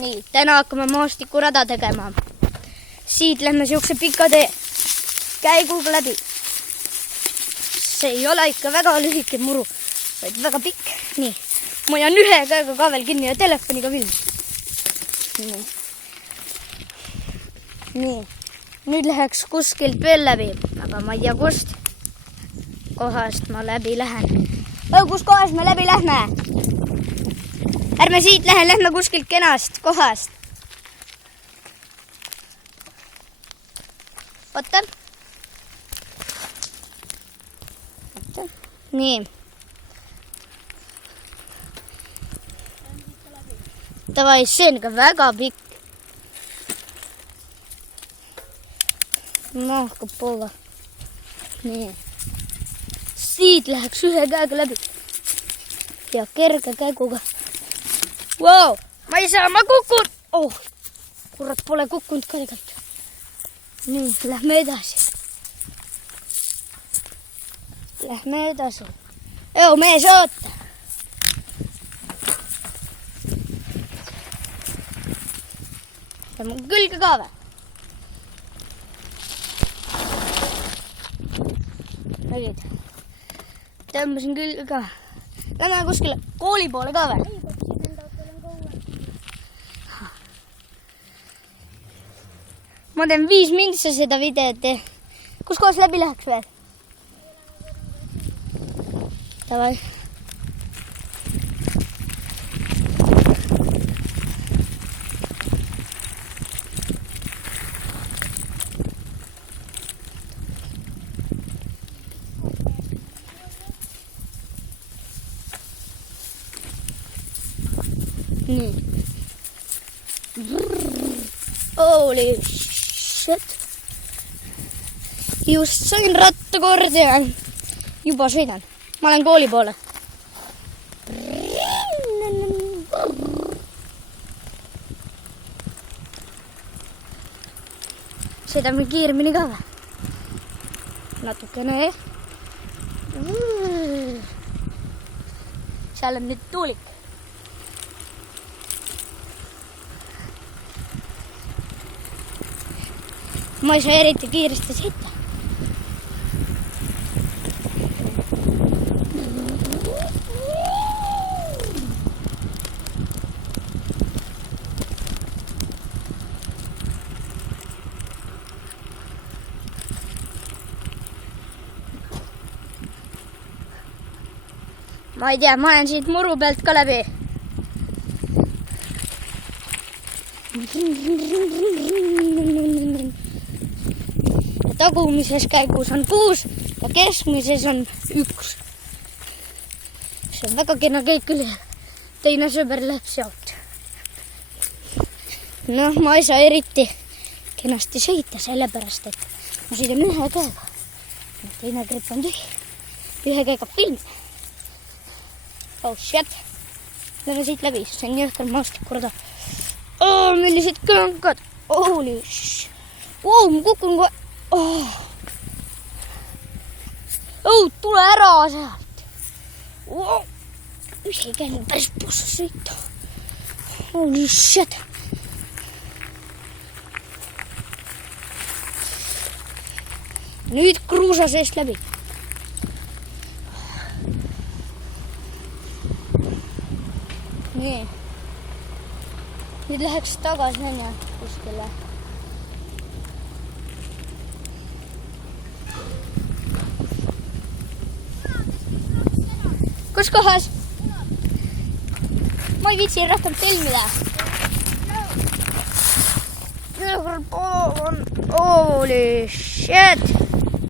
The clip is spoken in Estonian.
Nii, täna hakkame maastikurada tegema. Siit lähme siukse pika tee käiguga läbi. See ei ole ikka väga lühike muru, vaid väga pikk. Nii, ma jään ühe käega ka veel kinni ja telefoniga filmi. Nii, nüüd läheks kuskilt veel läbi, aga ma ei tea kust kohast ma läbi lähen. Kus kohast me läbi lähme? Ärme siit lähme kuskilt kenast kohast. Oota. Nii. Tavai, see on ka väga pikk. Hakkab poole. Nii. Siit läheks ühe käega läbi. Ja kerge käiguga. Wow, ma ei saa, ma kukun. Oh, kurat, pole kukkunud ka tegelikult. Nii, lähme edasi. Lähme edasi. Mees, oota. Lähme külge ka või? Nägid? Tõmbasin külge ka. Lähme kuskile kooli poole ka või? Ma teen 5 minsa seda videot. Kus kohas läbi läheks veel? Davai. Nii. Holy shit. Just sain rattakordi ja juba sõidan. Ma olen kooli poole. Sõidame kiiremini ka või? Natukene. Seal on nüüd tuulik. Ma ei saa eriti kiiresti sõita. Ma ei tea, ma olen siit muru pealt ka läbi. Tagumises käigus on 6 ja keskmises on 1. See on väga kena käik küll. Teine sõber läheb sealt. Ma ei saa eriti kenasti sõita sellepärast, et ma sõidan ühe käega. Teine gripp on tühi. Ühe käega film. Oh shit. Lähme siit läbi, see on jõhker maastikurada. Millised kõngad. Holy shit. Ma kukun kohe. Tule ära sealt. Ei käinud päris pussa sõita. Holy shit. Nüüd kruusa seest läbi. Nii. Nüüd läheks tagasi näha kuskile. Kus kohas? Ma ei viitsi rohkem filmida. Holy shit.